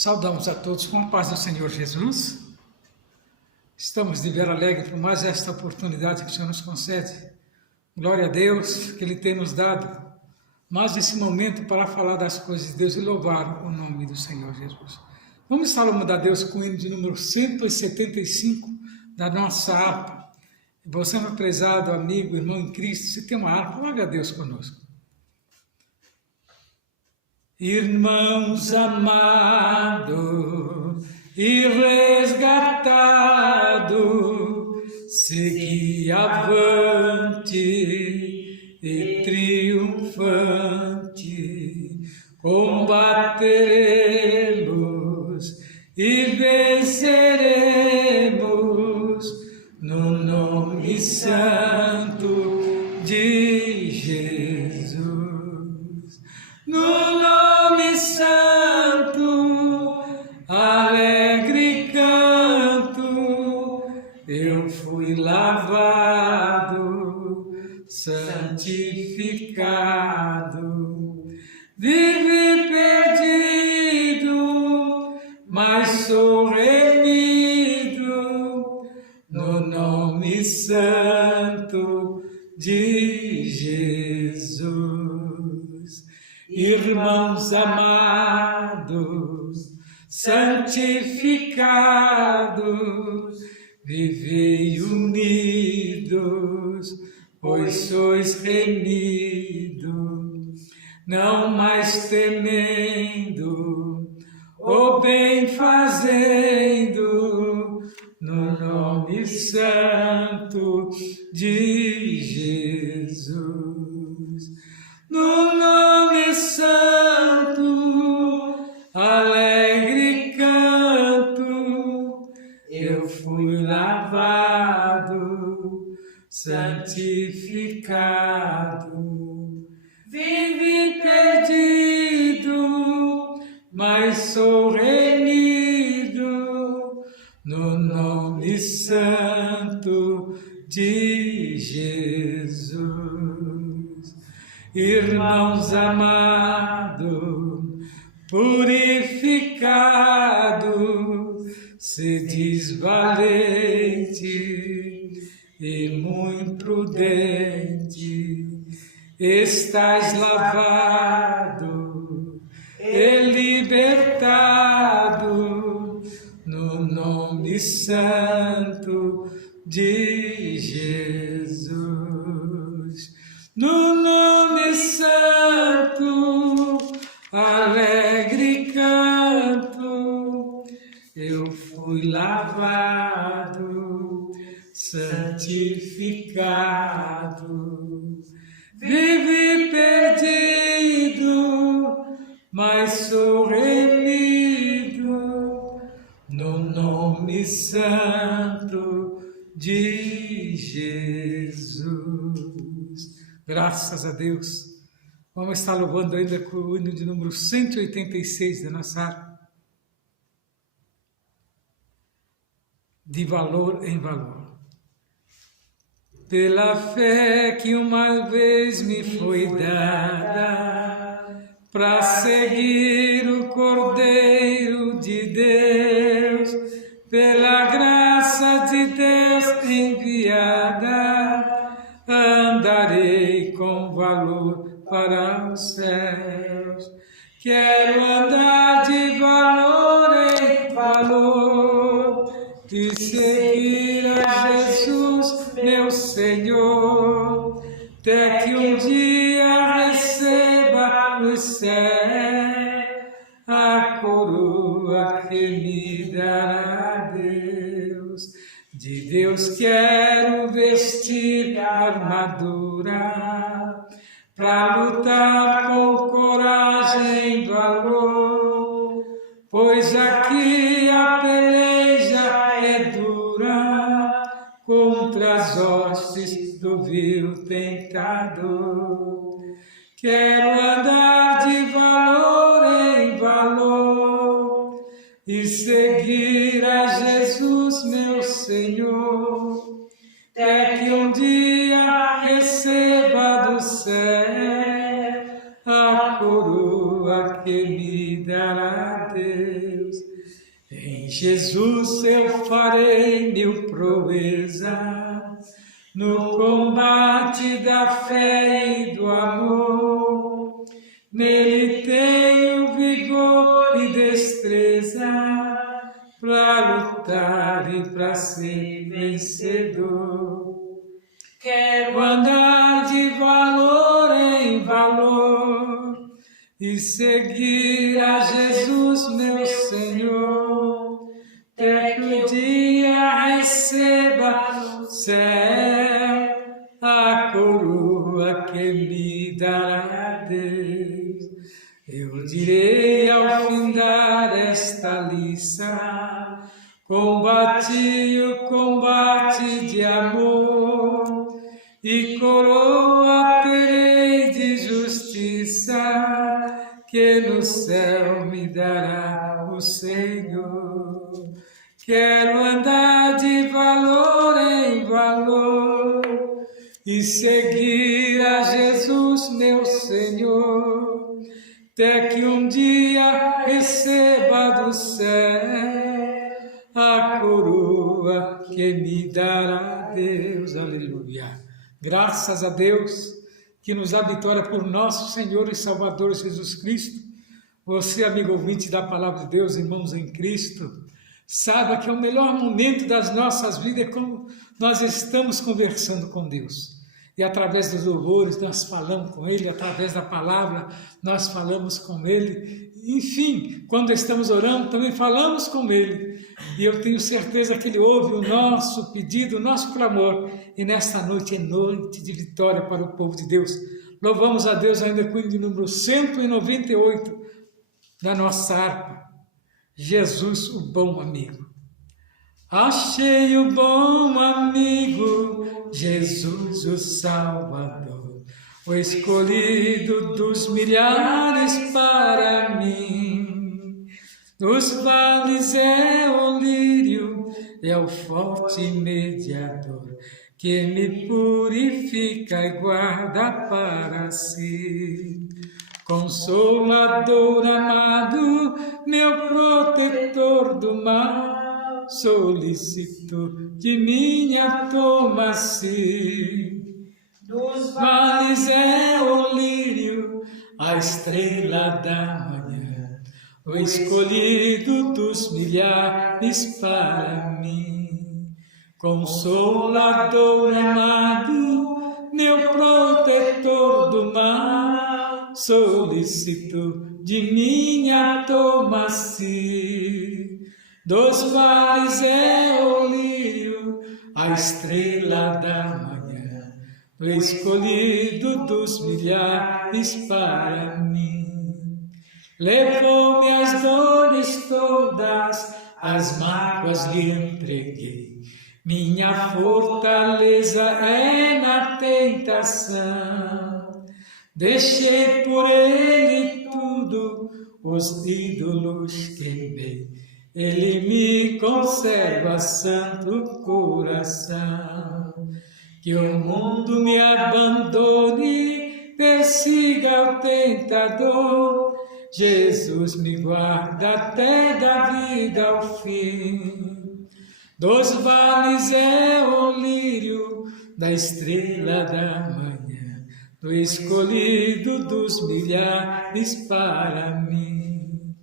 Saudamos a todos com a paz do Senhor Jesus. Estamos de ver alegre por mais esta oportunidade que o Senhor nos concede. Glória a Deus que Ele tem nos dado mais esse momento para falar das coisas de Deus e louvar o nome do Senhor Jesus. Vamos salmodar a Deus com o hino de número 175 da nossa harpa. Você, meu prezado amigo, irmão em Cristo, se tem uma harpa, louve a Deus conosco. Irmãos amados e resgatados, segui avante e triunfante, combateremos e venceremos no nome santo de Jesus. No nome santo, alegre canto, eu fui lavado, santificado, vivi perdido, mas sou remido, no nome santo de Jesus. Irmãos amados, santificados, vivei unidos, pois sois remidos, não mais temendo, ou bem fazendo, no nome santo de Jesus. No nome santo, alegre canto, eu fui lavado, santificado, vivi perdido, mas sou remido, no nome santo de Jesus. Irmãos amados, purificados, sedes valente e muito prudente, estais lavado e libertado, no nome santo de Jesus. No nome santo, alegre canto, eu fui lavado, santificado, vivi perdido, mas sou remido, no nome santo de Jesus. Graças a Deus. Vamos estar louvando ainda com o hino de número 186 da nossa harpa. De valor em valor. Pela fé que uma vez me foi dada, para seguir o Cordeiro de Deus, pela graça de Deus enviada, andarei com valor para os céus. Quero andar de valor em valor, de seguir a Jesus, meu Senhor, até que um dia receba no céu a coroa que me dará Deus. De Deus quero vestir a armadura, para lutar com coragem e valor, pois aqui a peleja é dura, contra as hostes do vil tentador. Quero andar de valor em valor, e seguir a Jesus, meu Senhor, até que um dia receba do céu a coroa que me dará Deus. Em Jesus eu farei mil proezas, no combate da fé e do amor. Nele tenho vigor e destreza, para lutar e para ser vencedor. Quero andar de valor em valor e seguir a Jesus, meu Senhor, até que o dia receba no céu a coroa que me dará Deus. Eu direi ao findar esta liça, combati o combate de amor, e coroa terei de justiça, que no céu me dará o Senhor. Quero andar de valor em valor e seguir a Jesus, meu Senhor, até que um dia receba do céu a coroa que me dará Deus. Aleluia. Graças a Deus que nos dá vitória por nosso Senhor e Salvador Jesus Cristo. Você, amigo ouvinte da Palavra de Deus, irmãos em Cristo, saiba que é o melhor momento das nossas vidas é quando nós estamos conversando com Deus. E através dos louvores nós falamos com Ele, através da palavra nós falamos com Ele. Enfim, quando estamos orando também falamos com Ele. E eu tenho certeza que Ele ouve o nosso pedido, o nosso clamor. E nesta noite é noite de vitória para o povo de Deus. Louvamos a Deus ainda com o hino de número 198 da nossa harpa. Jesus, o bom amigo. Achei o bom amigo, Jesus o Salvador, o escolhido dos milhares para mim. Nos vales é o lírio, é o forte mediador, que me purifica e guarda para si. Consolador amado, meu protetor do mal, solicito de minha toma-se. Dos vales é o lírio, a estrela da manhã, o escolhido dos milhares para mim. Consolador amado, meu protetor do mal, solicito de minha toma-se. Dos vales é o lírio, a estrela da manhã, o escolhido dos milhares para mim. Levou-me as dores todas, as mágoas lhe entreguei. Minha fortaleza é na tentação. Deixei por ele tudo, os ídolos queimei. Ele me conserva santo coração. Que o mundo me abandone, persiga o tentador. Jesus me guarda até da vida ao fim. Dos vales é o lírio, da estrela da manhã, do escolhido dos milhares para mim.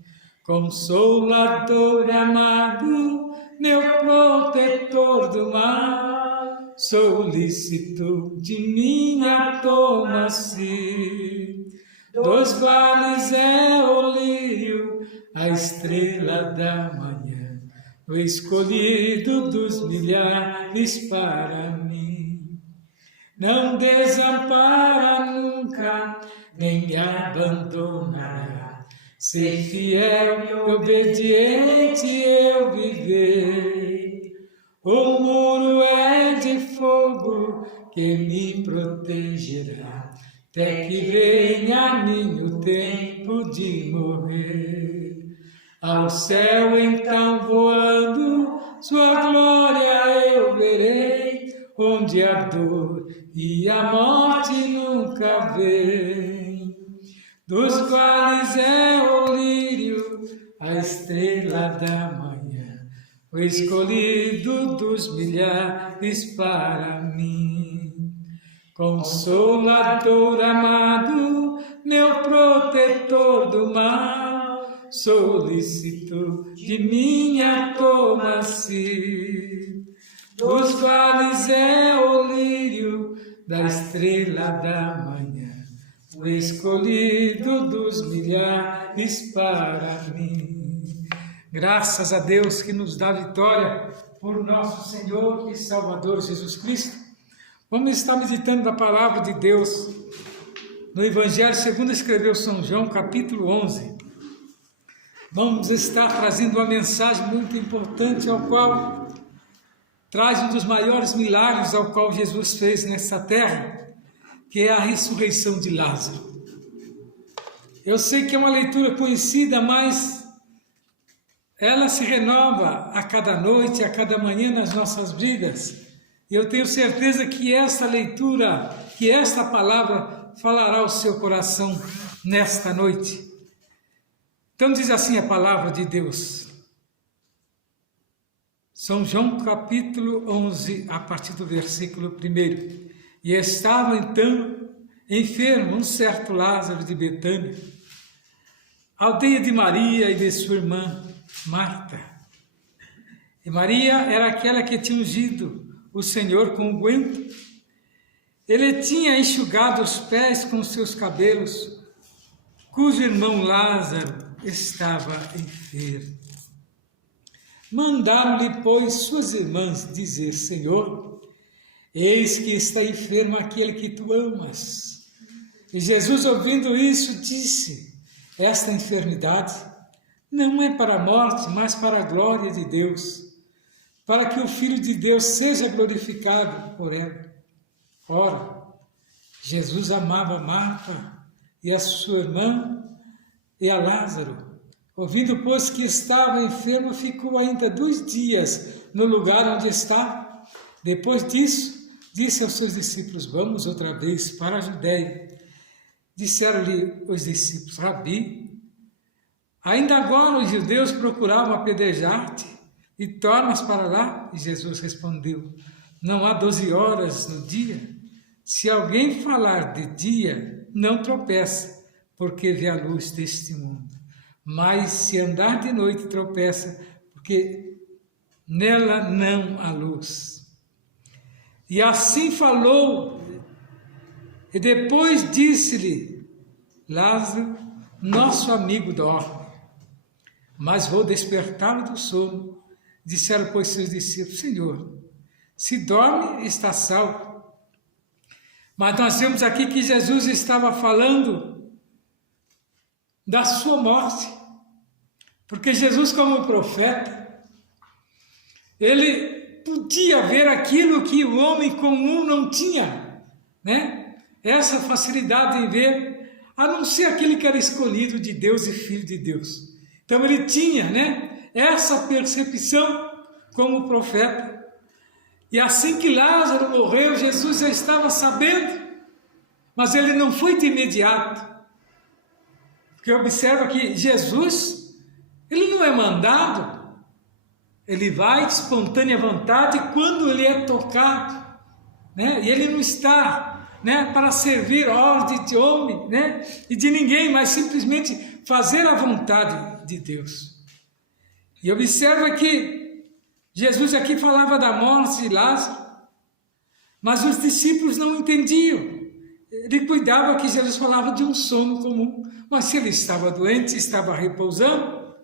Consolador amado, meu protetor do mal, solicito de minha toma-se. Dos vales é o lírio, a estrela da manhã, o escolhido dos milhares para mim. Não desampara nunca, nem me abandonará. Ser fiel e obediente eu viver. O muro é de fogo que me protegerá, até que venha a mim o tempo de morrer. Ao céu então voando, sua glória eu verei, onde a dor e a morte nunca vêm. Dos vales é o lírio, a estrela da manhã, o escolhido dos milhares para mim. Consolador amado, meu protetor do mal, solicito de minha toma-se. Dos vales é o lírio da estrela da manhã, o escolhido dos milhares para mim. Graças a Deus que nos dá vitória por nosso Senhor e Salvador Jesus Cristo. Vamos estar meditando da palavra de Deus no Evangelho segundo escreveu São João, capítulo 11. Vamos estar trazendo uma mensagem muito importante, ao qual traz um dos maiores milagres ao qual Jesus fez nessa terra, que é a ressurreição de Lázaro. Eu sei que é uma leitura conhecida, mas ela se renova a cada noite, a cada manhã nas nossas vidas. E eu tenho certeza que esta leitura, que esta palavra falará ao seu coração nesta noite. Então diz assim a palavra de Deus. São João capítulo 11, a partir do versículo 1. E estava então enfermo um certo Lázaro de Betânia, aldeia de Maria e de sua irmã Marta. E Maria era aquela que tinha ungido o Senhor com unguento. Ele tinha enxugado os pés com seus cabelos, cujo irmão Lázaro estava enfermo. Mandaram-lhe, pois, suas irmãs dizer: Senhor, eis que está enfermo aquele que tu amas. E Jesus, ouvindo isso, disse: esta enfermidade não é para a morte, mas para a glória de Deus, para que o Filho de Deus seja glorificado por ela. Ora, Jesus amava Marta e a sua irmã e a Lázaro. Ouvindo, pois, que estava enfermo, ficou ainda 2 dias no lugar onde estava. Depois disso, disse aos seus discípulos: vamos outra vez para a Judéia. Disseram-lhe os discípulos: Rabi, ainda agora os judeus procuravam apedrejar-te, e tornas para lá? E Jesus respondeu: não há 12 horas no dia? Se alguém falar de dia, não tropeça, porque vê a luz deste mundo. Mas se andar de noite, tropeça, porque nela não há luz. E assim falou, e depois disse-lhe: Lázaro, nosso amigo dorme, mas vou despertá-lo do sono. Disseram, pois, seus discípulos: Senhor, se dorme, está salvo. Mas nós vemos aqui que Jesus estava falando da sua morte. Porque Jesus, como profeta, ele podia ver aquilo que o homem comum não tinha, né? Essa facilidade em ver, a não ser aquele que era escolhido de Deus e filho de Deus. Então ele tinha, né, essa percepção como profeta. E assim que Lázaro morreu, Jesus já estava sabendo, mas ele não foi de imediato. Porque observa que Jesus, ele não é mandado, ele vai de espontânea vontade quando ele é tocado, né? E ele não está, né, para servir ordem de homem, né, e de ninguém, mas simplesmente fazer a vontade de Deus. E observa que Jesus aqui falava da morte de Lázaro, mas os discípulos não entendiam. Ele cuidava que Jesus falava de um sono comum, mas se ele estava doente, estava repousando,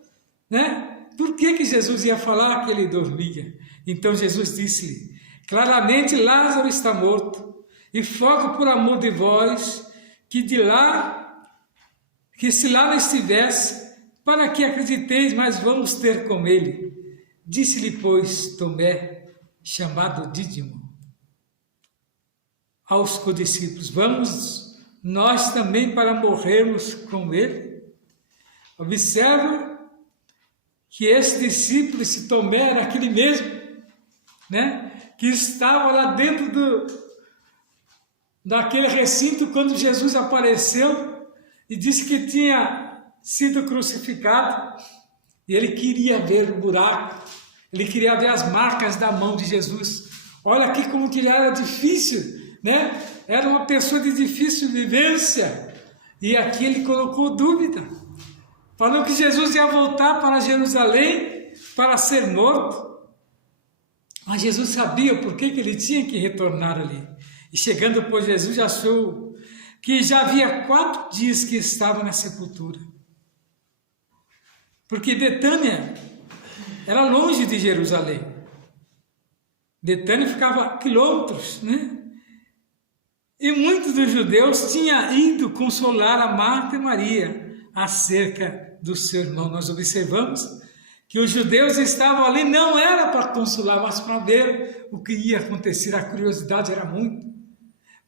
né? Por que Jesus ia falar que ele dormia? Então Jesus disse-lhe: claramente Lázaro está morto, e foco por amor de vós, que se lá não estivesse, para que acrediteis, mas vamos ter com ele. Disse-lhe, pois, Tomé, chamado Dídimo, aos condiscípulos: vamos nós também para morrermos com ele? Observa que esse discípulo, esse Tomé, era aquele mesmo, né, que estava lá dentro daquele recinto quando Jesus apareceu e disse que tinha sido crucificado. E ele queria ver o buraco, ele queria ver as marcas da mão de Jesus. Olha aqui como que ele era difícil, né? Era uma pessoa de difícil vivência. E aqui ele colocou dúvida. Falou que Jesus ia voltar para Jerusalém para ser morto. Mas Jesus sabia por que ele tinha que retornar ali. E chegando por Jesus, achou que já havia 4 dias que estava na sepultura. Porque Betânia era longe de Jerusalém. Betânia ficava a quilômetros, né? E muitos dos judeus tinham ido consolar a Marta e Maria acerca do seu irmão. Nós observamos que os judeus estavam ali, não era para consolar, mas para ver o que ia acontecer. A curiosidade era muito,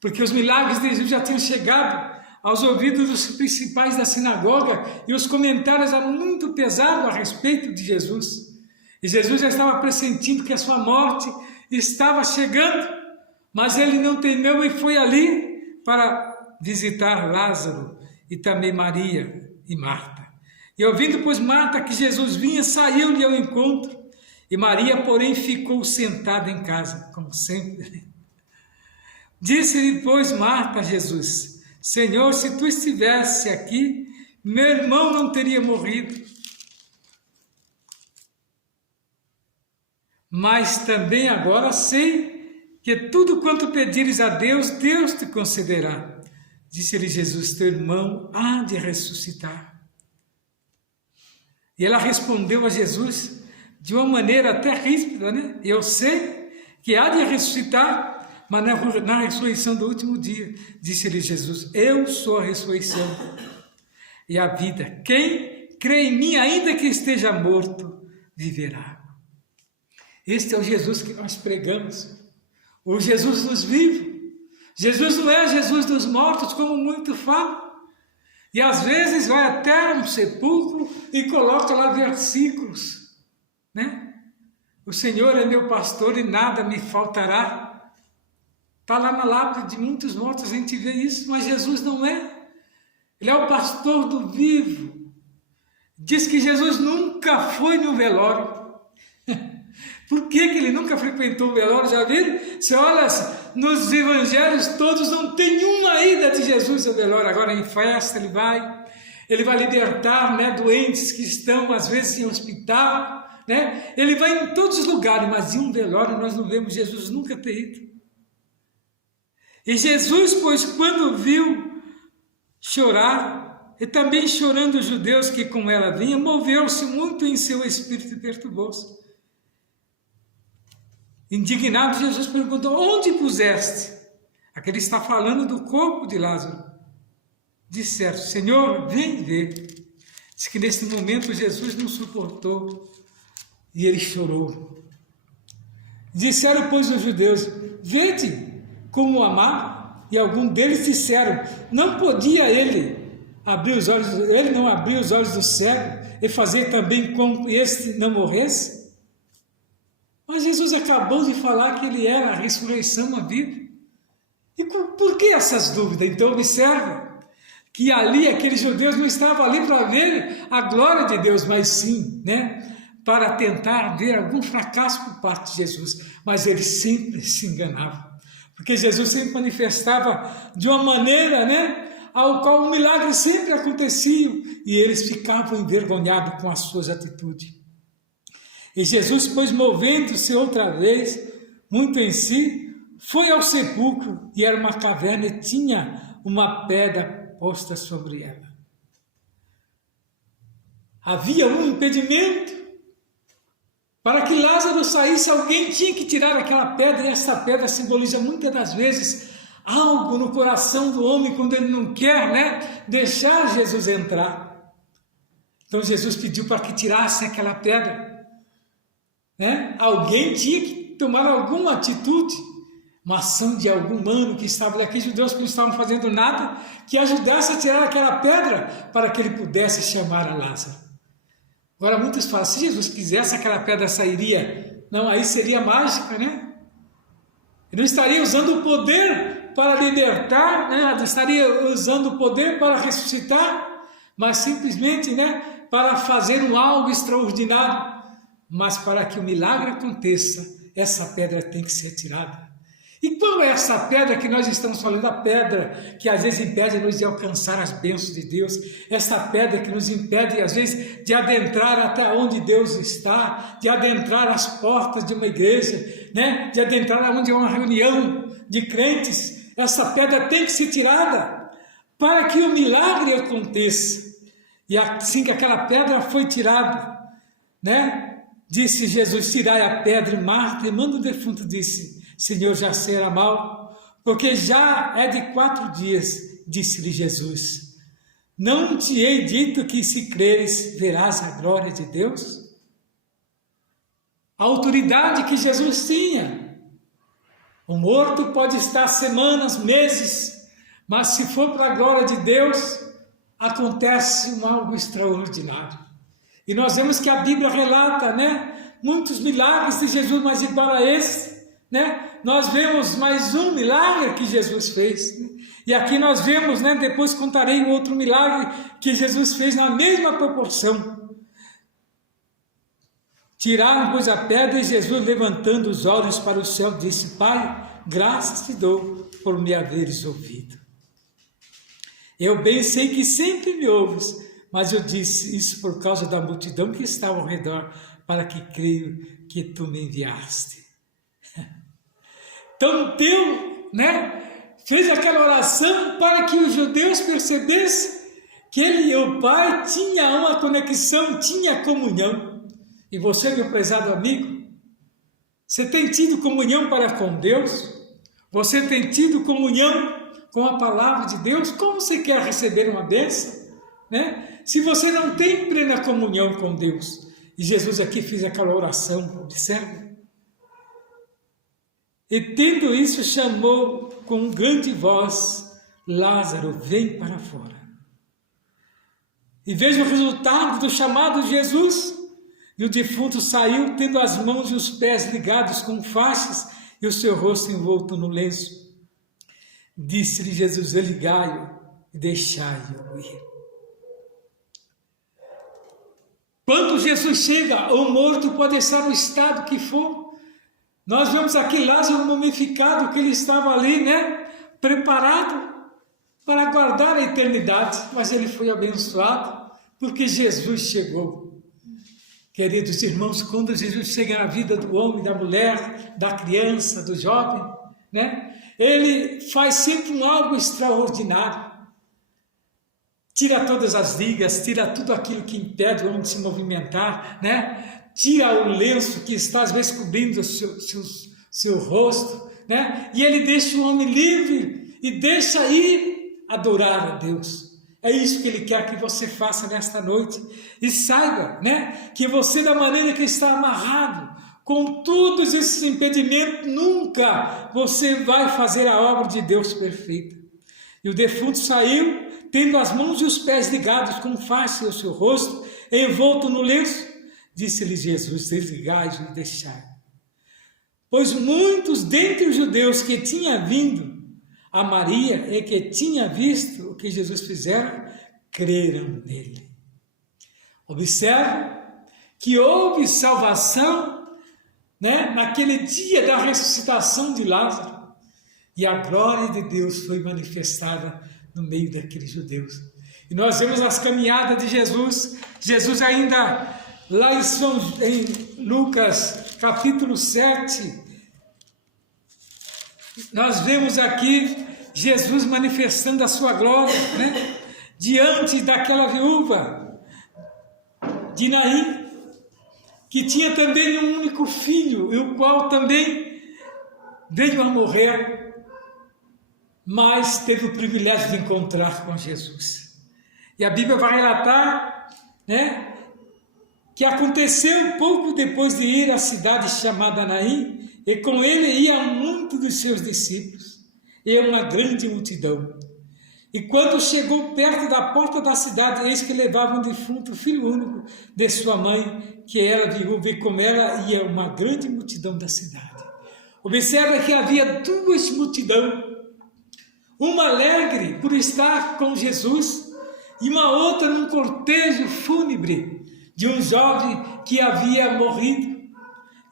porque os milagres de Jesus já tinham chegado aos ouvidos dos principais da sinagoga, e os comentários eram muito pesados a respeito de Jesus. E Jesus já estava pressentindo que a sua morte estava chegando, mas ele não temeu e foi ali para visitar Lázaro e também Maria e Marta. E ouvindo, pois, Marta que Jesus vinha, saiu-lhe ao encontro, e Maria, porém, ficou sentada em casa, como sempre. Disse-lhe, pois, Marta a Jesus: Senhor, se tu estivesse aqui, meu irmão não teria morrido. Mas também agora sei que tudo quanto pedires a Deus, Deus te concederá. Disse-lhe Jesus: teu irmão há de ressuscitar. E ela respondeu a Jesus de uma maneira até ríspida, né? Eu sei que há de ressuscitar, mas na ressurreição do último dia. Disse-lhe Jesus: eu sou a ressurreição e a vida. Quem crê em mim, ainda que esteja morto, viverá. Este é o Jesus que nós pregamos, o Jesus dos vivos. Jesus não é Jesus dos mortos, como muito falam. E às vezes vai até um sepulcro e coloca lá versículos, né? O Senhor é meu pastor e nada me faltará. Está lá na lápide de muitos mortos, a gente vê isso, mas Jesus não é. Ele é o pastor do vivo. Diz que Jesus nunca foi no velório. Por que ele nunca frequentou o velório? Já viram? Você olha nos evangelhos todos, não tem uma ida de Jesus ao velório. Agora em festa ele vai libertar, né, doentes que estão às vezes em hospital, né? Ele vai em todos os lugares, mas em um velório nós não vemos Jesus nunca ter ido. E Jesus, pois, quando viu chorar, e também chorando os judeus que com ela vinham, moveu-se muito em seu espírito e perturbou-se. Indignado, Jesus perguntou: onde puseste? Aqui ele está falando do corpo de Lázaro. Disseram: Senhor, vem ver. Diz que nesse momento Jesus não suportou e ele chorou. Disseram, pois, os judeus: vede como amar. E alguns deles disseram: não podia ele abrir os olhos, ele não abrir os olhos do cego e fazer também com este não morresse? Mas Jesus acabou de falar que ele era a ressurreição, a vida. E por que essas dúvidas? Então observa que ali aqueles judeus não estavam ali para ver a glória de Deus, mas sim, né, para tentar ver algum fracasso por parte de Jesus. Mas eles sempre se enganavam, porque Jesus sempre manifestava de uma maneira, né, ao qual o milagre sempre acontecia, e eles ficavam envergonhados com as suas atitudes. E Jesus, pois, movendo-se outra vez, muito em si, foi ao sepulcro, e era uma caverna e tinha uma pedra posta sobre ela. Havia um impedimento. Para que Lázaro saísse, alguém tinha que tirar aquela pedra, e essa pedra simboliza muitas das vezes algo no coração do homem quando ele não quer, né, deixar Jesus entrar. Então Jesus pediu para que tirasse aquela pedra. Né? Alguém tinha que tomar alguma atitude, uma ação de algum humano que estava ali. Aqueles judeus que não estavam fazendo nada, que ajudasse a tirar aquela pedra para que ele pudesse chamar a Lázaro. Agora muitos falam: se Jesus quisesse, aquela pedra sairia. Não, aí seria mágica, né? Ele não estaria usando o poder para libertar, né? Não estaria usando o poder para ressuscitar, mas simplesmente, né, para fazer um algo extraordinário, mas para que o milagre aconteça, essa pedra tem que ser tirada. E qual é essa pedra que nós estamos falando? A pedra que às vezes impede-nos de alcançar as bênçãos de Deus, essa pedra que nos impede às vezes de adentrar até onde Deus está, de adentrar as portas de uma igreja, né? De adentrar onde é uma reunião de crentes. Essa pedra tem que ser tirada para que o milagre aconteça. E assim que aquela pedra foi tirada, né? Disse Jesus: tirai a pedra. E Marta, irmã do defunto, disse: Senhor, já será mal, porque já é de 4 dias. Disse-lhe Jesus: não te hei dito que, se creres, verás a glória de Deus? A autoridade que Jesus tinha. O morto pode estar semanas, meses, mas se for para a glória de Deus, acontece algo extraordinário. E nós vemos que a Bíblia relata, né, muitos milagres de Jesus, mas igual a esse, né, nós vemos mais um milagre que Jesus fez. Né? E aqui nós vemos, né, depois contarei um outro milagre que Jesus fez na mesma proporção. Tiraram, pois, a pedra, e Jesus, levantando os olhos para o céu, disse: Pai, graças te dou por me haveres ouvido. Eu bem sei que sempre me ouves, mas eu disse isso por causa da multidão que estava ao redor, para que creio que tu me enviaste. Então Deus, né, fez aquela oração para que os judeus percebessem que ele e o Pai tinham uma conexão, tinha comunhão. E você, meu prezado amigo, você tem tido comunhão para com Deus? Você tem tido comunhão com a palavra de Deus? Como você quer receber uma bênção? Né? Se você não tem plena comunhão com Deus. E Jesus aqui fez aquela oração, observe. E tendo isso, chamou com grande voz: Lázaro, vem para fora. E veja o resultado do chamado de Jesus. E o defunto saiu, tendo as mãos e os pés ligados com faixas e o seu rosto envolto no lenço. Disse-lhe Jesus: ligai-o e deixai-o ir. Quando Jesus chega, o morto pode estar no estado que for. Nós vemos aqui Lázaro mumificado, que ele estava ali, né, preparado para aguardar a eternidade, mas ele foi abençoado porque Jesus chegou. Queridos irmãos, quando Jesus chega na vida do homem, da mulher, da criança, do jovem, né, ele faz sempre algo extraordinário. Tira todas as ligas, tira tudo aquilo que impede o homem de se movimentar, né? Tira o lenço que está às vezes cobrindo o seu rosto, né? E ele deixa o homem livre e deixa ir adorar a Deus. É isso que ele quer que você faça nesta noite. E saiba, né, que você, da maneira que está amarrado, com todos esses impedimentos, nunca você vai fazer a obra de Deus perfeita. E o defunto saiu, tendo as mãos e os pés ligados com faixa e o seu rosto envolto no lenço. Disse-lhe Jesus: desligai-o e deixai. Pois muitos dentre os judeus que tinham vindo a Maria e que tinham visto o que Jesus fizera, creram nele. Observe que houve salvação, né, naquele dia da ressuscitação de Lázaro, e a glória de Deus foi manifestada no meio daqueles judeus. E nós vemos as caminhadas de Jesus. Jesus ainda lá em Lucas capítulo 7, nós vemos aqui Jesus manifestando a sua glória, né, diante daquela viúva de Naim, que tinha também um único filho, e o qual também veio a morrer, mas teve o privilégio de encontrar com Jesus. E a Bíblia vai relatar, né, que aconteceu pouco depois de ir à cidade chamada Naim, e com ele iam muitos dos seus discípulos, e uma grande multidão. E quando chegou perto da porta da cidade, eis que levava um defunto, filho único de sua mãe, que era viúva, e com ela ia uma grande multidão da cidade. Observa que havia duas multidões, uma alegre por estar com Jesus, e uma outra num cortejo fúnebre de um jovem que havia morrido.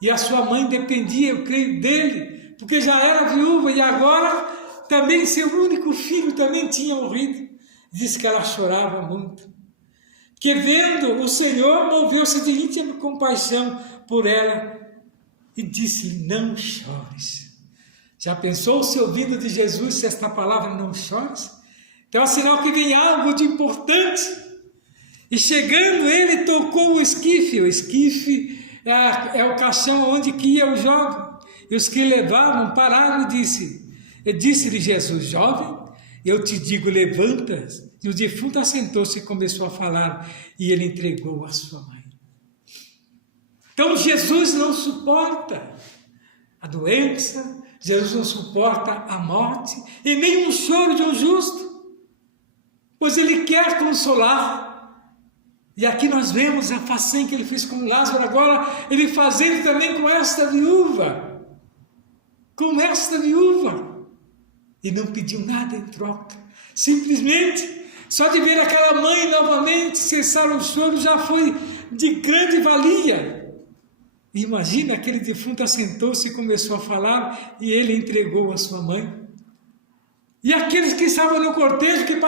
E a sua mãe dependia, eu creio, dele, porque já era viúva e agora também seu único filho também tinha morrido. Diz que ela chorava muito, que vendo o Senhor moveu-se de íntima compaixão por ela e disse: não chores. Já pensou se ouvindo de Jesus se esta palavra não chores? Então é sinal que vem algo de importante. E chegando ele tocou o esquife. O esquife é o caixão onde que ia o jovem. E os que levavam pararam e disse-lhe Jesus: jovem, eu te digo, levanta. E o defunto assentou-se e começou a falar, e ele entregou a sua mãe. Então Jesus não suporta a doença, Jesus não suporta a morte, e nem o choro de um justo, pois ele quer consolar. E aqui nós vemos a façanha que ele fez com Lázaro, agora ele fazendo também com esta viúva. Com esta viúva. E não pediu nada em troca. Simplesmente, só de ver aquela mãe novamente cessar o choro já foi de grande valia. E imagina, aquele defunto assentou-se e começou a falar, e ele entregou a sua mãe. E aqueles que estavam no cortejo, que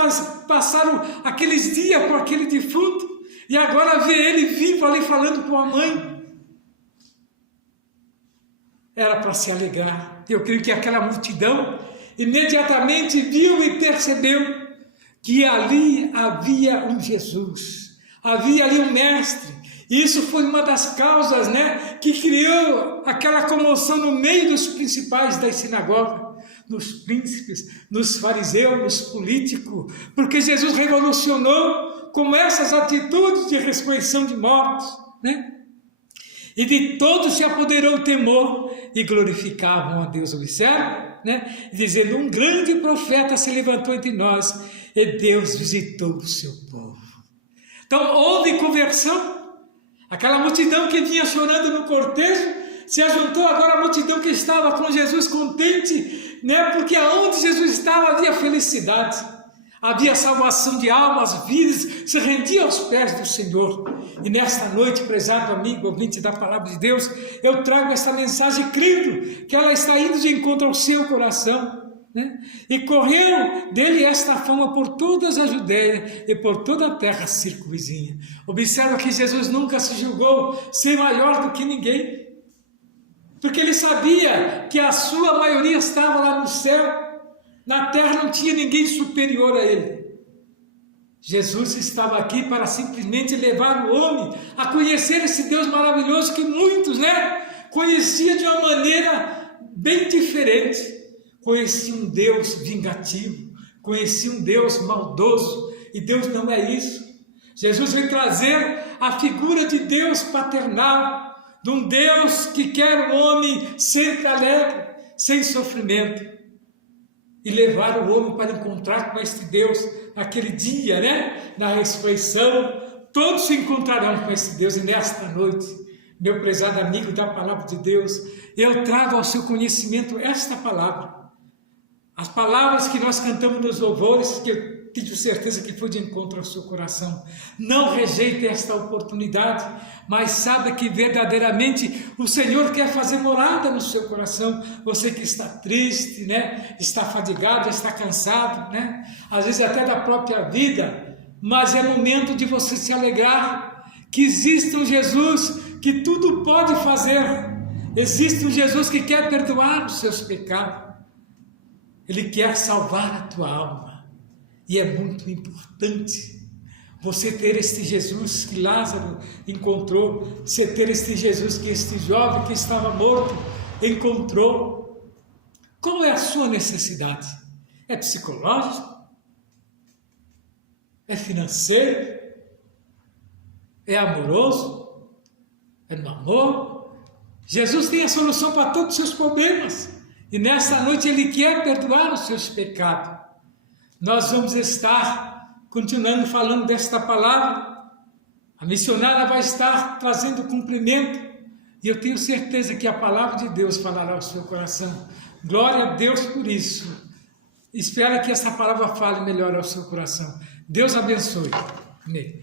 passaram aqueles dias com aquele defunto, e agora vê ele vivo ali falando com a mãe. Era para se alegrar. Eu creio que aquela multidão imediatamente viu e percebeu que ali havia um Jesus, havia ali um mestre. E isso foi uma das causas, que criou aquela comoção no meio dos principais das sinagogas, nos príncipes, nos fariseus, nos políticos, porque Jesus revolucionou com essas atitudes de ressurreição de mortos, E de todos se apoderou o temor e glorificavam a Deus. Observe, dizendo: um grande profeta se levantou entre nós e Deus visitou o seu povo. Então houve conversão. Aquela multidão que vinha chorando no cortejo se ajuntou agora à multidão que estava com Jesus contente, porque aonde Jesus estava havia felicidade, havia salvação de almas, vidas, se rendia aos pés do Senhor. E nesta noite, prezado amigo, ouvinte da palavra de Deus, eu trago esta mensagem crendo que ela está indo de encontro ao seu coração. E correu dele esta fama por todas a Judéia e por toda a terra circunvizinha. Observa que Jesus nunca se julgou ser maior do que ninguém, porque ele sabia que a sua maioria estava lá no céu, na terra não tinha ninguém superior a ele. Jesus estava aqui para simplesmente levar o homem a conhecer esse Deus maravilhoso que muitos conheciam de uma maneira bem diferente. Conheci um Deus vingativo, conheci um Deus maldoso, e Deus não é isso. Jesus veio trazer a figura de Deus paternal, de um Deus que quer o homem sempre alegre, sem sofrimento, e levar o homem para encontrar com este Deus naquele dia, na ressurreição. Todos se encontrarão com esse Deus, e nesta noite, meu prezado amigo da palavra de Deus, eu trago ao seu conhecimento esta palavra. As palavras que nós cantamos nos louvores, que eu tenho certeza que foi de encontro ao seu coração. Não rejeite esta oportunidade, mas saiba que verdadeiramente o Senhor quer fazer morada no seu coração. Você que está triste, está fadigado, está cansado, às vezes até da própria vida, mas é momento de você se alegrar, que existe um Jesus que tudo pode fazer, existe um Jesus que quer perdoar os seus pecados. Ele quer salvar a tua alma, e é muito importante você ter este Jesus que Lázaro encontrou, você ter este Jesus que este jovem que estava morto encontrou. Qual é a sua necessidade? É psicológico? É financeiro? É amoroso? É no amor? Jesus tem a solução para todos os seus problemas. E nesta noite Ele quer perdoar os seus pecados. Nós vamos estar continuando falando desta palavra. A missionária vai estar trazendo cumprimento. E eu tenho certeza que a palavra de Deus falará ao seu coração. Glória a Deus por isso. Espero que essa palavra fale melhor ao seu coração. Deus abençoe. Amém.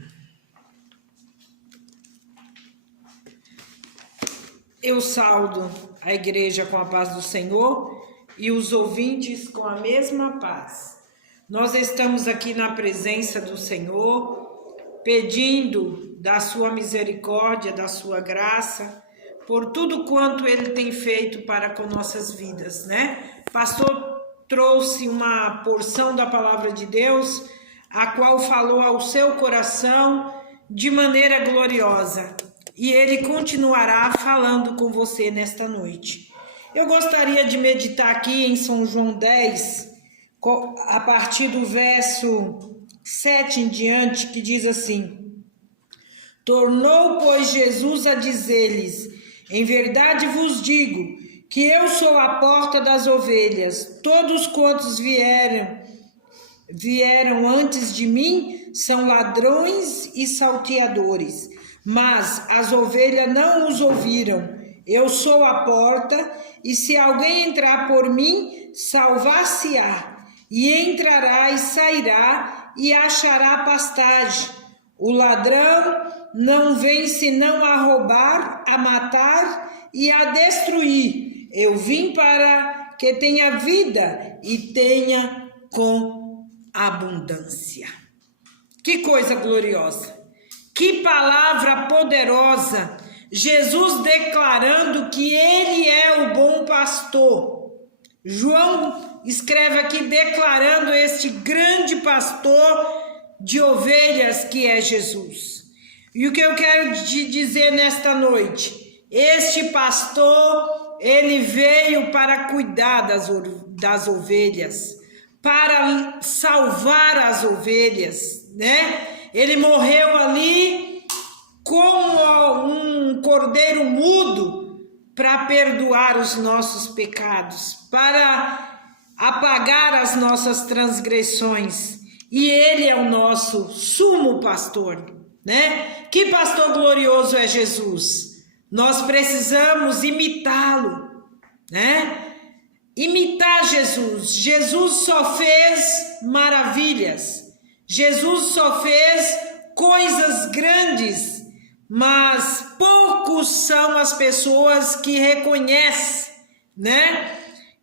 Eu saudo a igreja com a paz do Senhor e os ouvintes com a mesma paz. Nós estamos aqui na presença do Senhor, pedindo da sua misericórdia, da sua graça, por tudo quanto Ele tem feito para com nossas vidas, né? Pastor trouxe uma porção da palavra de Deus, a qual falou ao seu coração de maneira gloriosa. E Ele continuará falando com você nesta noite. Eu gostaria de meditar aqui em São João 10, a partir do verso 7 em diante, que diz assim: Tornou, pois, Jesus a dizer-lhes: Em verdade vos digo, que eu sou a porta das ovelhas. Todos quantos vieram antes de mim são ladrões e salteadores, mas as ovelhas não os ouviram. Eu sou a porta, e se alguém entrar por mim, salvar-se-á, e entrará e sairá, e achará pastagem. O ladrão não vem senão a roubar, a matar e a destruir. Eu vim para que tenha vida e tenha com abundância. Que coisa gloriosa! Que palavra poderosa! Jesus declarando que Ele é o bom pastor. João escreve aqui declarando este grande pastor de ovelhas que é Jesus. E o que eu quero te dizer nesta noite? Este pastor, ele veio para cuidar das ovelhas, para salvar as ovelhas, né? Ele morreu ali como um cordeiro mudo para perdoar os nossos pecados, para apagar as nossas transgressões. E Ele é o nosso sumo pastor, né? Que pastor glorioso é Jesus! Nós precisamos imitá-lo, né? Imitar Jesus. Jesus só fez maravilhas. Jesus só fez coisas grandes, mas poucos são as pessoas que reconhecem, né?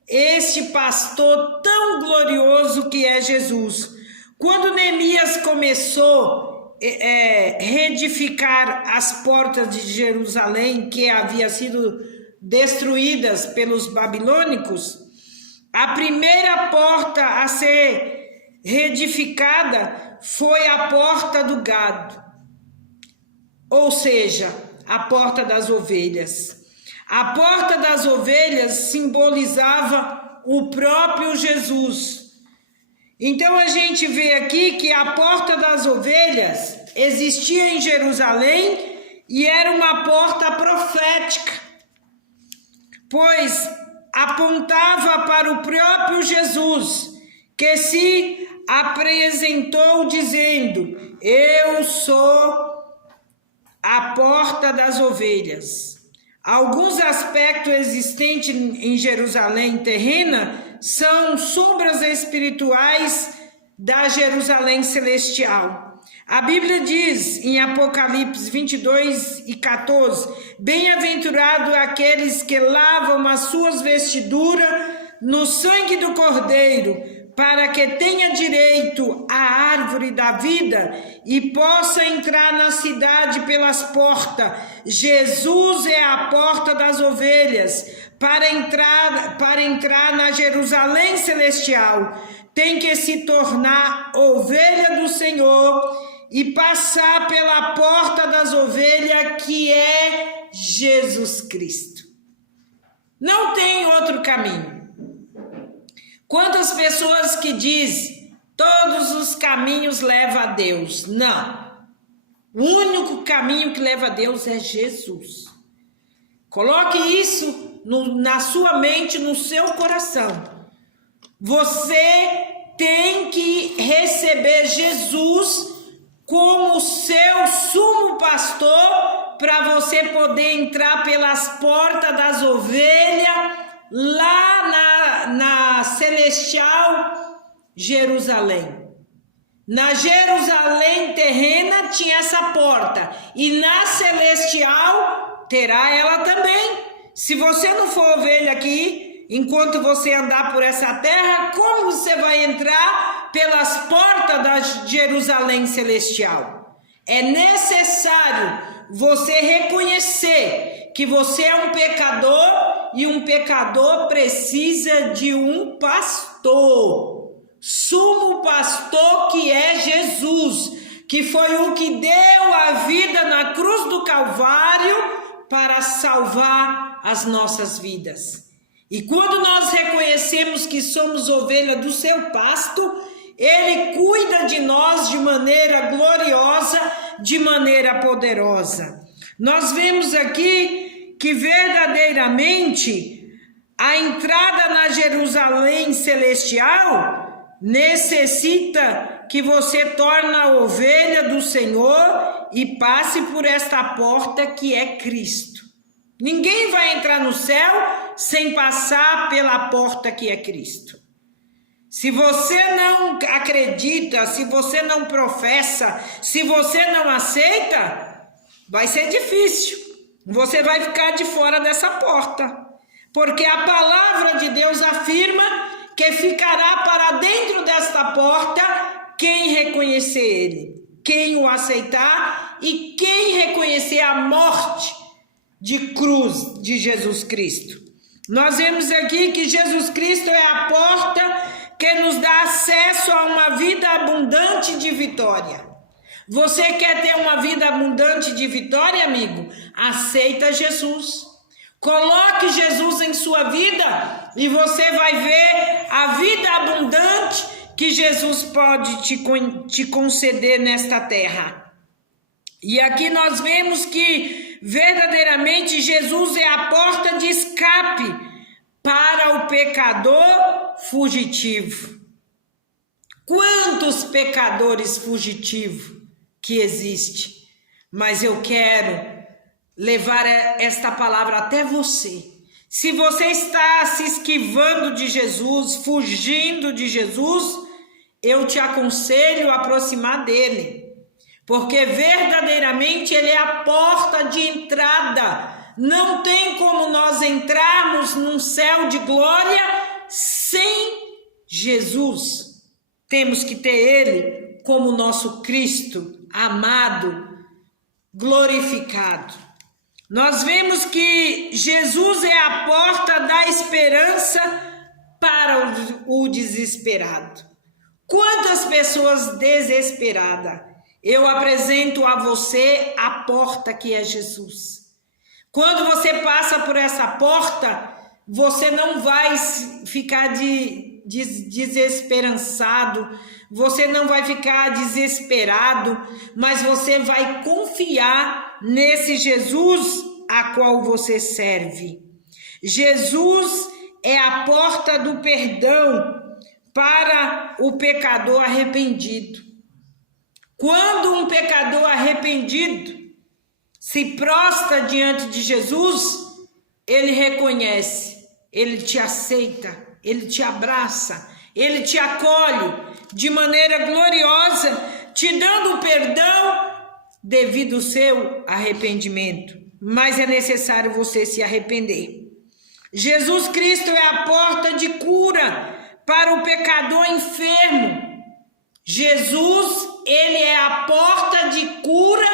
Este pastor tão glorioso que é Jesus. Quando Neemias começou a reedificar as portas de Jerusalém, que havia sido destruídas pelos babilônicos, a primeira porta a ser reedificada foi a porta do gado, ou seja, a porta das ovelhas. A porta das ovelhas simbolizava o próprio Jesus. Então a gente vê aqui que a porta das ovelhas existia em Jerusalém e era uma porta profética, pois apontava para o próprio Jesus, que se apresentou dizendo: Eu sou a porta das ovelhas. Alguns aspectos existentes em Jerusalém terrena são sombras espirituais da Jerusalém celestial. A Bíblia diz em Apocalipse 22:14: Bem-aventurado aqueles que lavam as suas vestiduras no sangue do Cordeiro, para que tenha direito à árvore da vida e possa entrar na cidade pelas portas. Jesus é a porta das ovelhas. Para entrar na Jerusalém celestial, tem que se tornar ovelha do Senhor e passar pela porta das ovelhas, que é Jesus Cristo. Não tem outro caminho. Quantas pessoas que dizem todos os caminhos levam a Deus? Não. O único caminho que leva a Deus é Jesus. Coloque isso na sua mente, no seu coração. Você tem que receber Jesus como seu sumo pastor para você poder entrar pelas portas das ovelhas lá na celestial Jerusalém. Na Jerusalém terrena tinha essa porta, e na celestial terá ela também. Se você não for ovelha aqui, enquanto você andar por essa terra, como você vai entrar pelas portas da Jerusalém celestial? É necessário você reconhecer que você é um pecador, e um pecador precisa de um pastor. Sumo pastor, que é Jesus, que foi o que deu a vida na cruz do Calvário para salvar as nossas vidas. E quando nós reconhecemos que somos ovelha do seu pasto, ele cuida de nós de maneira gloriosa, de maneira poderosa. Nós vemos aqui que verdadeiramente a entrada na Jerusalém celestial necessita que você torne a ovelha do Senhor e passe por esta porta que é Cristo. Ninguém vai entrar no céu sem passar pela porta que é Cristo. Se você não acredita, se você não professa, se você não aceita, vai ser difícil. Você vai ficar de fora dessa porta. Porque a palavra de Deus afirma que ficará para dentro desta porta quem reconhecer ele, quem o aceitar e quem reconhecer a morte de cruz de Jesus Cristo. Nós vemos aqui que Jesus Cristo é a porta que nos dá acesso a uma vida abundante de vitória. Você quer ter uma vida abundante de vitória, amigo? Aceita Jesus. Coloque Jesus em sua vida e você vai ver a vida abundante que Jesus pode te conceder nesta terra. E aqui nós vemos que verdadeiramente Jesus é a porta de escape para o pecador fugitivo. Quantos pecadores fugitivos que existe? Mas eu quero levar esta palavra até você. Se você está se esquivando de Jesus, fugindo de Jesus, eu te aconselho a aproximar dele, porque verdadeiramente ele é a porta de entrada. Não tem como nós entrarmos num céu de glória sem Jesus. Temos que ter ele como nosso Cristo amado, glorificado. Nós vemos que Jesus é a porta da esperança para o desesperado. Quantas pessoas desesperadas? Eu apresento a você a porta que é Jesus. Quando você passa por essa porta, você não vai ficar desesperançado, você não vai ficar desesperado, mas você vai confiar nesse Jesus a qual você serve. Jesus é a porta do perdão para o pecador arrependido. Quando um pecador arrependido se prostra diante de Jesus, ele reconhece, ele te aceita, ele te abraça, ele te acolhe de maneira gloriosa, te dando o perdão devido ao seu arrependimento. Mas é necessário você se arrepender. Jesus Cristo é a porta de cura para o pecador enfermo. Jesus, ele é a porta de cura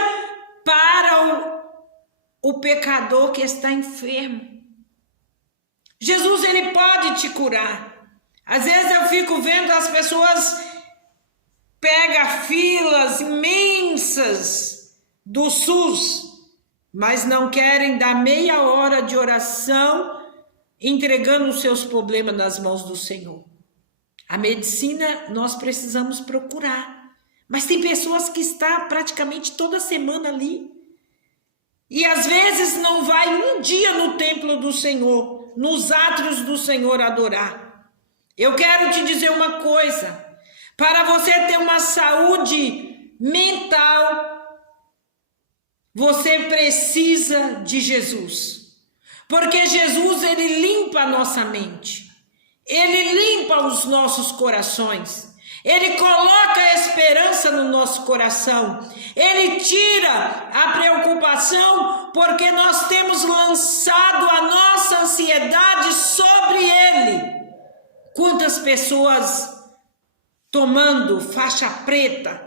para o pecador que está enfermo. Jesus, ele pode te curar. Às vezes eu fico vendo as pessoas pegam filas imensas do SUS, mas não querem dar meia hora de oração entregando os seus problemas nas mãos do Senhor. A medicina nós precisamos procurar, mas tem pessoas que estão praticamente toda semana ali e às vezes não vai um dia no templo do Senhor, nos átrios do Senhor adorar. Eu quero te dizer uma coisa, para você ter uma saúde mental, você precisa de Jesus, porque Jesus, ele limpa a nossa mente, ele limpa os nossos corações, Ele coloca a esperança no nosso coração. Ele tira a preocupação porque nós temos lançado a nossa ansiedade sobre Ele. Quantas pessoas tomando faixa preta,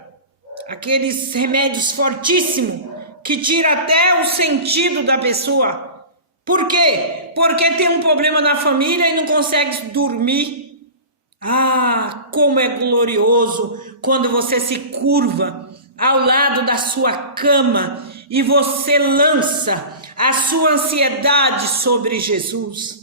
aqueles remédios fortíssimos que tira até o sentido da pessoa. Por quê? Porque tem um problema na família e não consegue dormir. Ah, como é glorioso quando você se curva ao lado da sua cama e você lança a sua ansiedade sobre Jesus.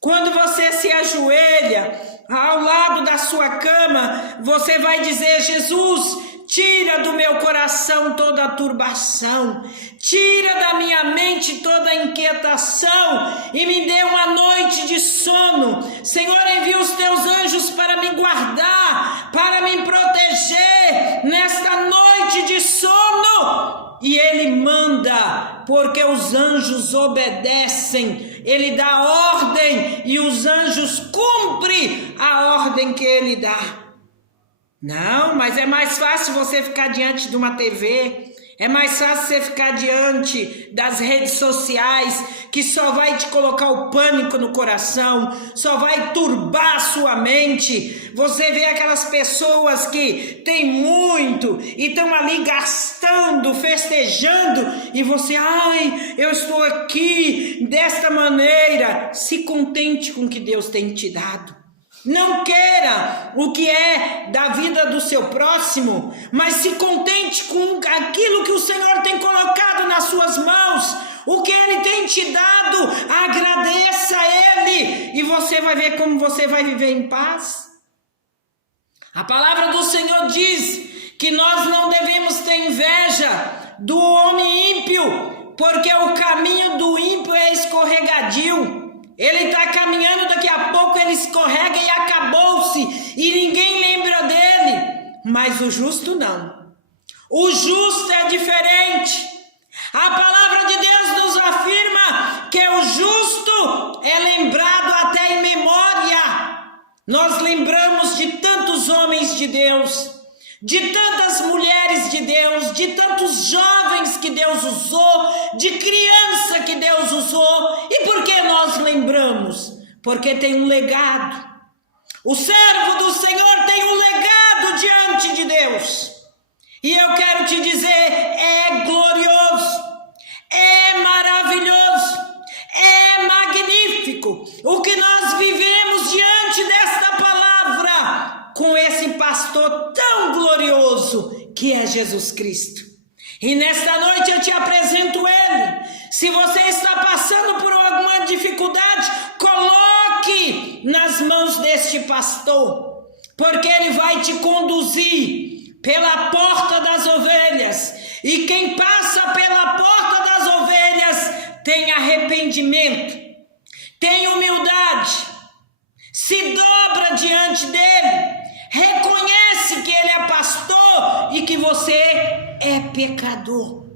Quando você se ajoelha ao lado da sua cama, você vai dizer: Jesus, tira do meu coração toda a turbação, tira da minha mente toda a inquietação e me dê uma noite de sono. Senhor, envia os teus anjos para me guardar, para me proteger nesta noite de sono. E Ele manda, porque os anjos obedecem. Ele dá ordem e os anjos cumprem a ordem que Ele dá. Não, mas é mais fácil você ficar diante de uma TV, é mais fácil você ficar diante das redes sociais, que só vai te colocar o pânico no coração, só vai turbar a sua mente. Você vê aquelas pessoas que têm muito e estão ali gastando, festejando, e você, ai, eu estou aqui desta maneira. Se contente com o que Deus tem te dado. Não queira o que é da vida do seu próximo, mas se contente com aquilo que o Senhor tem colocado nas suas mãos. O que Ele tem te dado, agradeça a Ele, e você vai ver como você vai viver em paz. A palavra do Senhor diz que nós não devemos ter inveja do homem ímpio, porque o caminho do ímpio é escorregadio. Ele está caminhando, daqui a pouco ele escorrega e acabou-se, e ninguém lembra dele. Mas o justo não. O justo é diferente. A palavra de Deus nos afirma que o justo é lembrado até em memória. Nós lembramos de tantos homens de Deus, de tantas mulheres de Deus, de tantos jovens que Deus usou, de criança que Deus usou. E por que nós lembramos? Porque tem um legado. O servo do Senhor tem um legado diante de Deus. E eu quero te dizer, é glorioso, é maravilhoso, é magnífico o que nós vivemos diante desta palavra, com esse pastor tão glorioso que é Jesus Cristo. E nesta noite eu te apresento Ele. Se você está passando por alguma dificuldade, coloque nas mãos deste pastor, porque ele vai te conduzir pela porta das ovelhas. E quem passa pela porta das ovelhas tem arrependimento, tem humildade, se dobra diante dele, reconhece que ele é pastor e que você é pecador.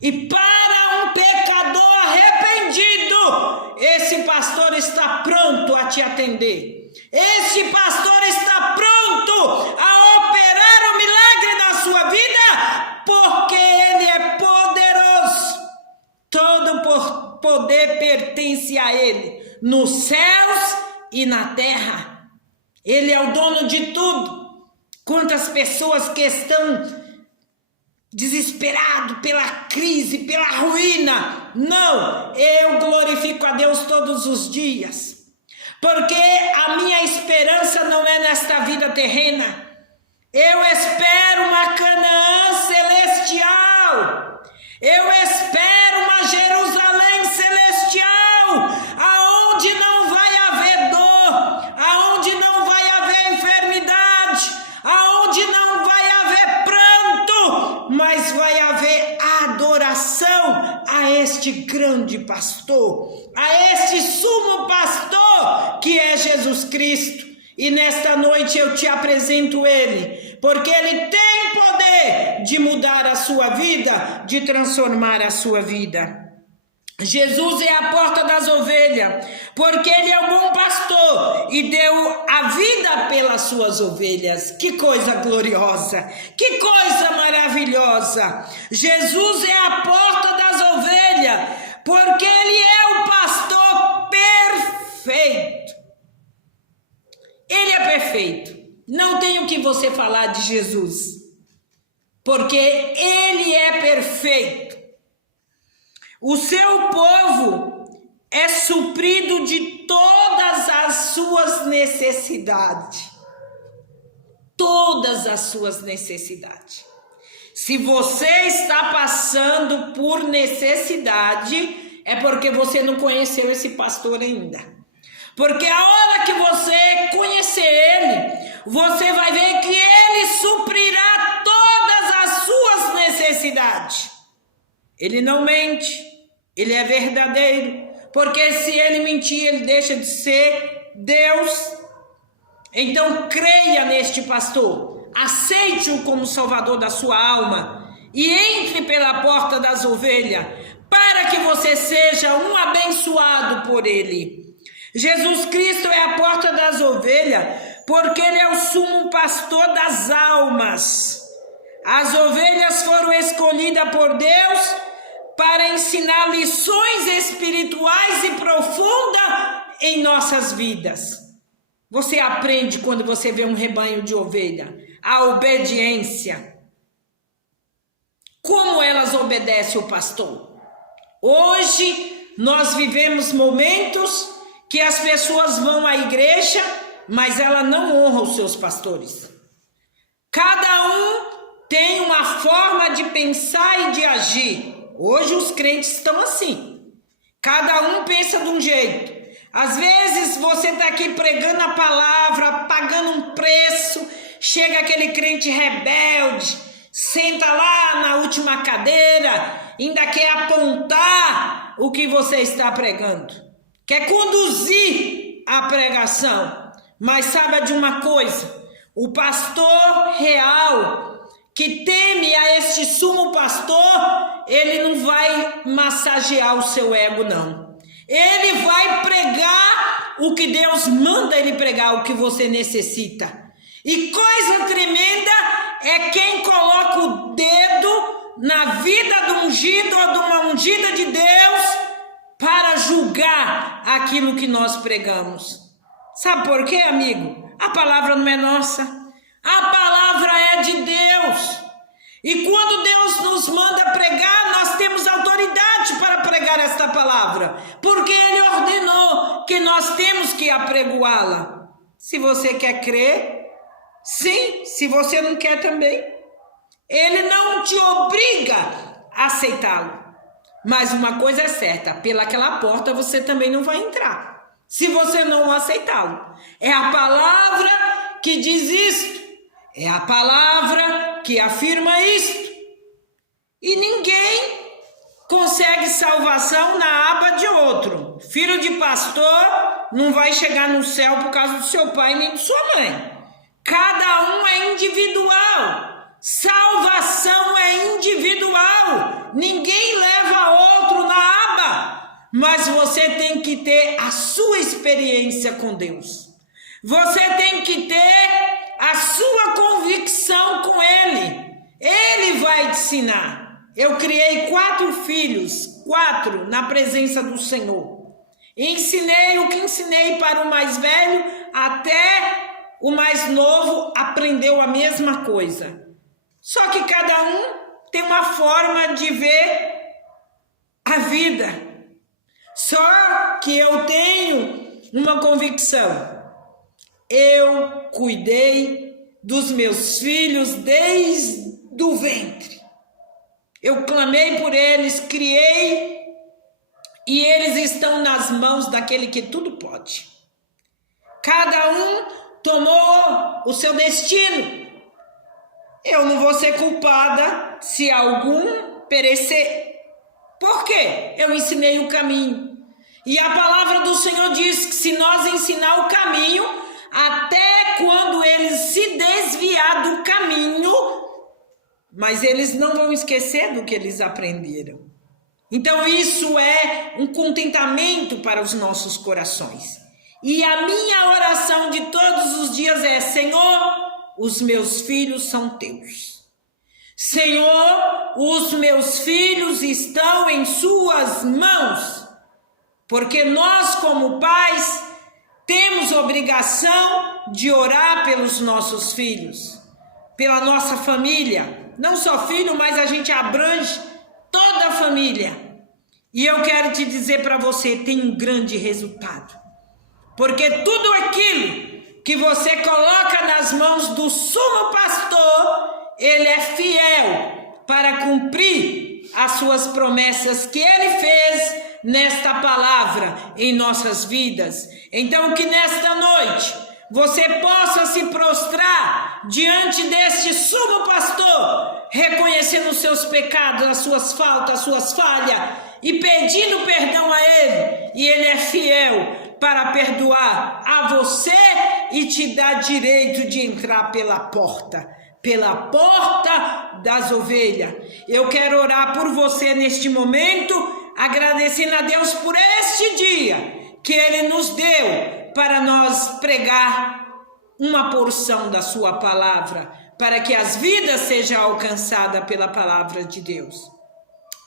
E para um pecador arrependido, esse pastor está pronto a te atender. Esse pastor está pronto a operar o milagre na sua vida, porque ele é poderoso. Todo poder pertence a ele, nos céus e na terra. Ele é o dono de tudo. Quantas pessoas que estão desesperados pela crise, pela ruína. Não, eu glorifico a Deus todos os dias, porque a minha esperança não é nesta vida terrena. Eu espero uma Canaã celestial. Eu espero uma Jerusalém celestial, aonde não vai haver dor, aonde não vai haver enfermidade, aonde não vai haver pranto, mas vai haver adoração a este grande pastor, a este sumo pastor que é Jesus Cristo. E nesta noite eu te apresento Ele, porque Ele tem poder de mudar a sua vida, de transformar a sua vida. Jesus é a porta das ovelhas, porque ele é o bom pastor e deu a vida pelas suas ovelhas. Que coisa gloriosa, que coisa maravilhosa. Jesus é a porta das ovelhas, porque ele é o pastor perfeito. Ele é perfeito. Não tem o que você falar de Jesus, porque ele é perfeito. O seu povo é suprido de todas as suas necessidades. Todas as suas necessidades. Se você está passando por necessidade, é porque você não conheceu esse pastor ainda. Porque a hora que você conhecer ele, você vai ver que ele suprirá todas as suas necessidades. Ele não mente. Ele é verdadeiro, porque se ele mentir, ele deixa de ser Deus. Então creia neste pastor, aceite-o como salvador da sua alma e entre pela porta das ovelhas, para que você seja um abençoado por ele. Jesus Cristo é a porta das ovelhas, porque ele é o sumo pastor das almas. As ovelhas foram escolhidas por Deus para ensinar lições espirituais e profundas em nossas vidas. Você aprende quando você vê um rebanho de ovelha, a obediência. Como elas obedecem o pastor? Hoje nós vivemos momentos que as pessoas vão à igreja, mas ela não honra os seus pastores. Cada um tem uma forma de pensar e de agir. Hoje os crentes estão assim. Cada um pensa de um jeito. Às vezes você está aqui pregando a palavra, pagando um preço, chega aquele crente rebelde, senta lá na última cadeira, ainda quer apontar o que você está pregando. Quer conduzir a pregação. Mas saiba de uma coisa, o pastor real que teme a este sumo pastor, ele não vai massagear o seu ego, não. Ele vai pregar o que Deus manda ele pregar, o que você necessita. E coisa tremenda é quem coloca o dedo na vida do ungido ou de uma ungida de Deus para julgar aquilo que nós pregamos. Sabe por quê, amigo? A palavra não é nossa. A palavra é de Deus. E quando Deus nos manda pregar, nós temos autoridade para pregar esta palavra, porque Ele ordenou que nós temos que apregoá-la. Se você quer crer, sim. Se você não quer também, Ele não te obriga a aceitá-lo. Mas uma coisa é certa, pelaquela porta você também não vai entrar, se você não aceitá-lo. É a palavra que diz isto. É a palavra que afirma isto. E ninguém consegue salvação na aba de outro. Filho de pastor não vai chegar no céu por causa do seu pai nem de sua mãe. Cada um é individual. Salvação é individual. Ninguém leva outro na aba. Mas você tem que ter a sua experiência com Deus. Você tem que ter a sua convicção com Ele. Ele vai te ensinar. Eu criei 4 filhos, 4 na presença do Senhor. Ensinei o que ensinei para o mais velho, até o mais novo aprendeu a mesma coisa. Só que cada um tem uma forma de ver a vida. Só que eu tenho uma convicção. Eu cuidei dos meus filhos desde o ventre. Eu clamei por eles, criei, e eles estão nas mãos daquele que tudo pode. Cada um tomou o seu destino. Eu não vou ser culpada se algum perecer. Por quê? Eu ensinei o caminho. E a palavra do Senhor diz que se nós ensinar o caminho, até quando eles se desviar do caminho, mas eles não vão esquecer do que eles aprenderam. Então isso é um contentamento para os nossos corações. E a minha oração de todos os dias é: Senhor, os meus filhos são teus. Senhor, os meus filhos estão em suas mãos. Porque nós, como pais, temos obrigação de orar pelos nossos filhos, pela nossa família. Não só filho, mas a gente abrange toda a família. E eu quero te dizer para você, tem um grande resultado. Porque tudo aquilo que você coloca nas mãos do sumo pastor, ele é fiel para cumprir as suas promessas que ele fez nesta palavra em nossas vidas. Então que nesta noite você possa se prostrar diante deste sumo pastor, reconhecendo os seus pecados, as suas faltas, as suas falhas, e pedindo perdão a ele. E ele é fiel para perdoar a você e te dar direito de entrar pela porta das ovelhas. Eu quero orar por você neste momento, agradecendo a Deus por este dia que ele nos deu para nós pregar uma porção da sua palavra, para que as vidas sejam alcançadas pela palavra de Deus.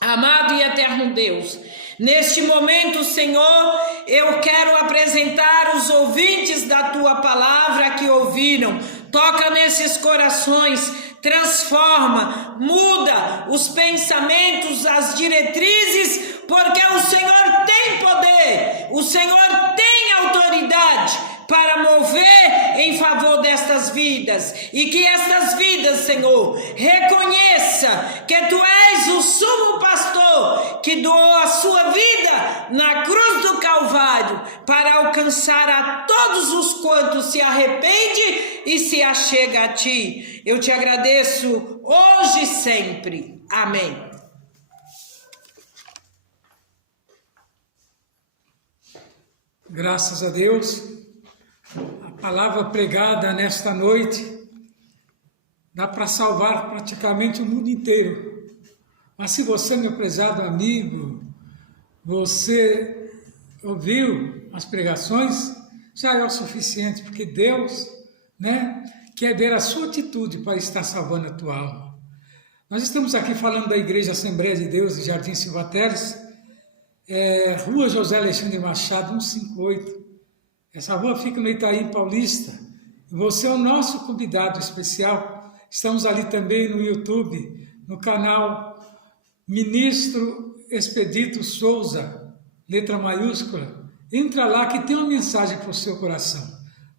Amado e eterno Deus, neste momento, Senhor, eu quero apresentar os ouvintes da tua palavra que ouviram. Toca nesses corações, transforma, muda os pensamentos, as diretrizes, porque o Senhor tem poder, o Senhor tem autoridade para mover em favor destas vidas, e que estas vidas, Senhor, reconheça que Tu és o sumo pastor que doou a sua vida na cruz do Calvário para alcançar a todos os quantos se arrepende e se achega a Ti. Eu te agradeço hoje e sempre. Amém. Graças a Deus. A palavra pregada nesta noite dá para salvar praticamente o mundo inteiro. Mas se você, meu prezado amigo, você ouviu as pregações, já é o suficiente, porque Deus, quer ver a sua atitude para estar salvando a tua alma. Nós estamos aqui falando da Igreja Assembleia de Deus de Jardim Silva Teles, Rua José Alexandre Machado, 158. Essa rua fica no Itaim Paulista. Você é o nosso convidado especial. Estamos ali também no YouTube, no canal Ministro Expedito Souza, letra maiúscula. Entra lá que tem uma mensagem para o seu coração.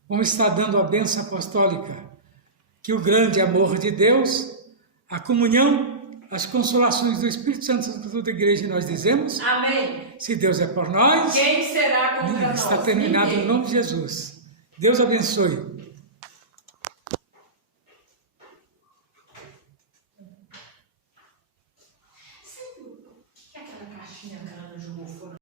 Vamos estar dando a bênção apostólica. Que o grande amor de Deus, a comunhão, as consolações do Espírito Santo de toda a igreja, nós dizemos. Amém. Se Deus é por nós, Quem será contra nós? Está terminado em nome de Jesus. Deus abençoe.